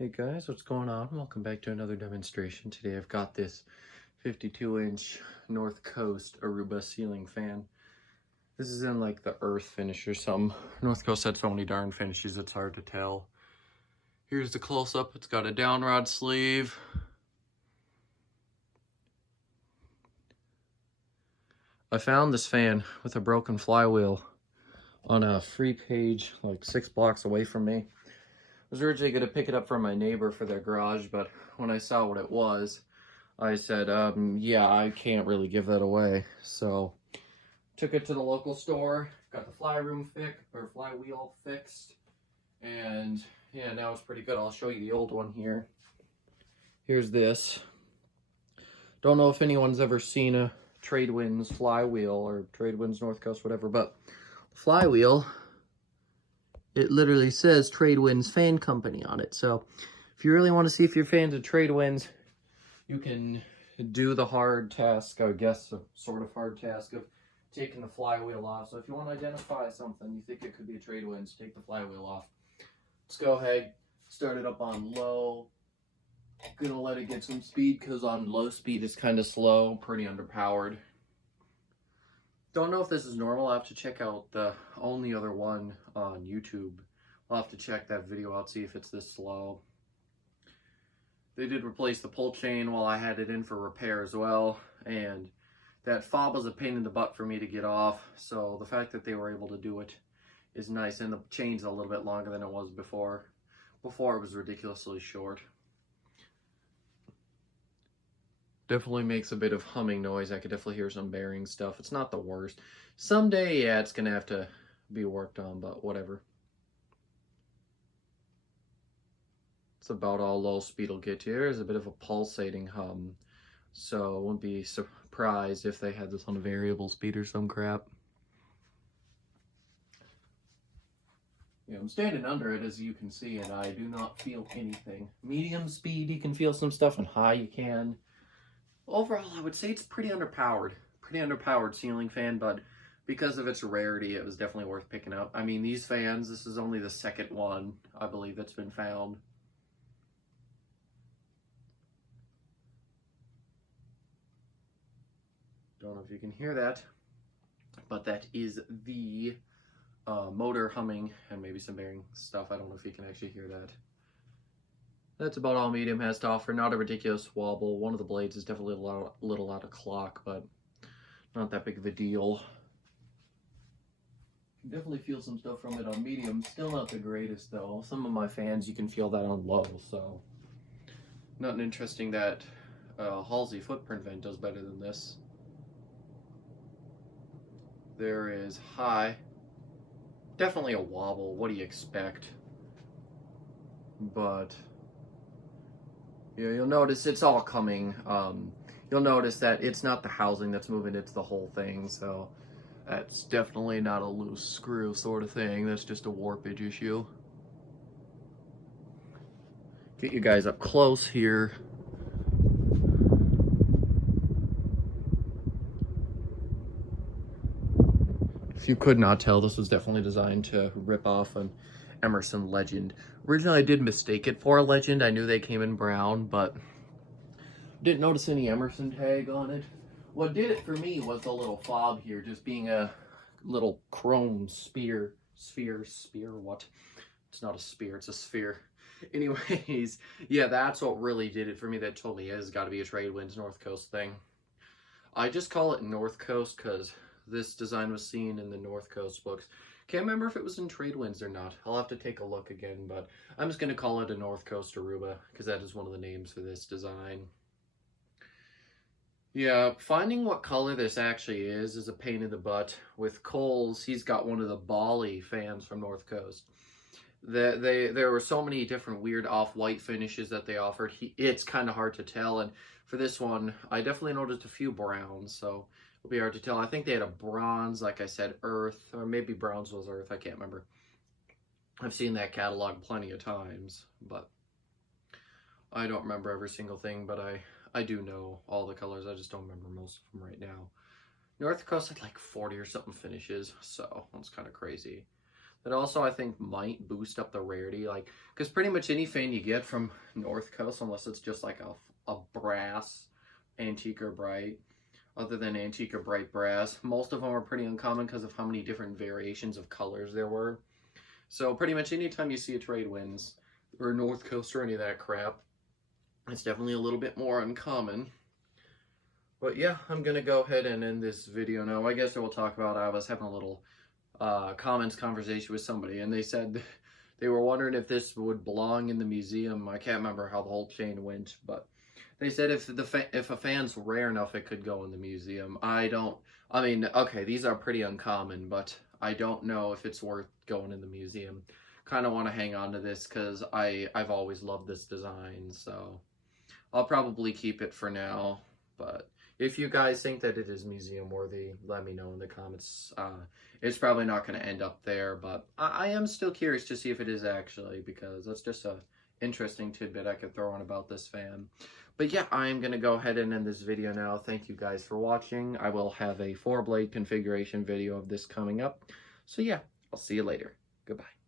Hey guys, what's going on? Welcome back to another demonstration. Today I've got this 52-inch North Coast Aruba ceiling fan. This is in like the earth finish or something. North Coast had so many darn finishes it's hard to tell. Here's the close-up. It's got a down rod sleeve. I found this fan with a broken flywheel on a free page like 6 blocks away from me. I was originally going to pick it up from my neighbor for their garage, but when I saw what it was, I said, yeah, I can't really give that away. So, took it to the local store, got the flywheel fixed, and yeah, now it's pretty good. I'll show you the old one here. Here's this. Don't know if anyone's ever seen a Tradewinds flywheel or Tradewinds North Coast, whatever, but flywheel, it literally says Tradewinds Fan Company on it. So if you really want to see if you're fans of Tradewinds, you can do the hard task, I guess, a sort of hard task of taking the flywheel off. So if you want to identify something, you think it could be a Tradewinds, take the flywheel off. Let's go ahead, start it up on low. Gonna let it get some speed because on low speed it's kind of slow, pretty underpowered. Don't know if this is normal. I'll have to check out the only other one on YouTube. I'll have to check that video out, see if it's this slow. They did replace the pull chain while I had it in for repair as well, and that fob was a pain in the butt for me to get off, so the fact that they were able to do it is nice, and the chain's a little bit longer than it was before. Before it was ridiculously short. Definitely makes a bit of humming noise. I could definitely hear some bearing stuff. It's not the worst. Someday, yeah, it's gonna have to be worked on, but whatever. It's about all low speed will get you. There's a bit of a pulsating hum, so I wouldn't be surprised if they had this on a variable speed or some crap. Yeah, I'm standing under it, as you can see, and I do not feel anything. Medium speed, you can feel some stuff, and high, you can. Overall, I would say it's pretty underpowered. Pretty underpowered ceiling fan, but because of its rarity, it was definitely worth picking up. I mean, these fans, this is only the second one, I believe, that's been found. Don't know if you can hear that, but that is the motor humming and maybe some bearing stuff. I don't know if you can actually hear that. That's about all medium has to offer. Not a ridiculous wobble. One of the blades is definitely a little out of clock, but not that big of a deal. You definitely feel some stuff from it on medium. Still not the greatest though. Some of my fans, you can feel that on low, so nothing interesting that Halsey footprint vent does better than this. There is high. Definitely a wobble. What do you expect? But yeah, you'll notice it's all coming. You'll notice that it's not the housing that's moving, it's the whole thing. So that's definitely not a loose screw sort of thing. That's just a warpage issue. Get you guys up close here. If you could not tell, this was definitely designed to rip off an Emerson Legend. Originally, I did mistake it for a Legend. I knew they came in brown, but didn't notice any Emerson tag on it. What did it for me was the little fob here, just being a little chrome sphere, what? It's not a spear, it's a sphere. Anyways, yeah, that's what really did it for me. That totally has got to be a Tradewinds North Coast thing. I just call it North Coast because this design was seen in the North Coast books. Can't remember if it was in Tradewinds or not. I'll have to take a look again, but I'm just going to call it a North Coast Aruba because that is one of the names for this design. Yeah, finding what color this actually is a pain in the butt. With Coles, he's got one of the Bali fans from North Coast. There were so many different weird off-white finishes that they offered. It's kind of hard to tell, and for this one, I definitely noticed a few browns, so it'll be hard to tell. I think they had a bronze, like I said, earth, or maybe bronze was earth, I can't remember. I've seen that catalog plenty of times, but I don't remember every single thing, but I do know all the colors. I just don't remember most of them right now. North Coast had like 40 or something finishes, so that's kind of crazy. That also I think might boost up the rarity, like, because pretty much any fan you get from North Coast, unless it's just like a brass antique or bright, other than antique or bright brass, most of them are pretty uncommon because of how many different variations of colors there were. So pretty much anytime you see a trade winds or North Coast or any of that crap, it's definitely a little bit more uncommon. But yeah, I'm gonna go ahead and end this video now. I guess I will talk about, I was having a little comments conversation with somebody, and they said they were wondering if this would belong in the museum. I can't remember how the whole chain went, but they said if a fan's rare enough, it could go in the museum. I mean, okay, these are pretty uncommon, but I don't know if it's worth going in the museum. Kind of want to hang on to this because I've always loved this design, so I'll probably keep it for now. But if you guys think that it is museum worthy, let me know in the comments. It's probably not going to end up there, but I am still curious to see if it is actually, because that's just a interesting tidbit I could throw on about this fan. But yeah, I'm going to go ahead and end this video now. Thank you guys for watching. I will have a 4-blade configuration video of this coming up. So yeah, I'll see you later. Goodbye.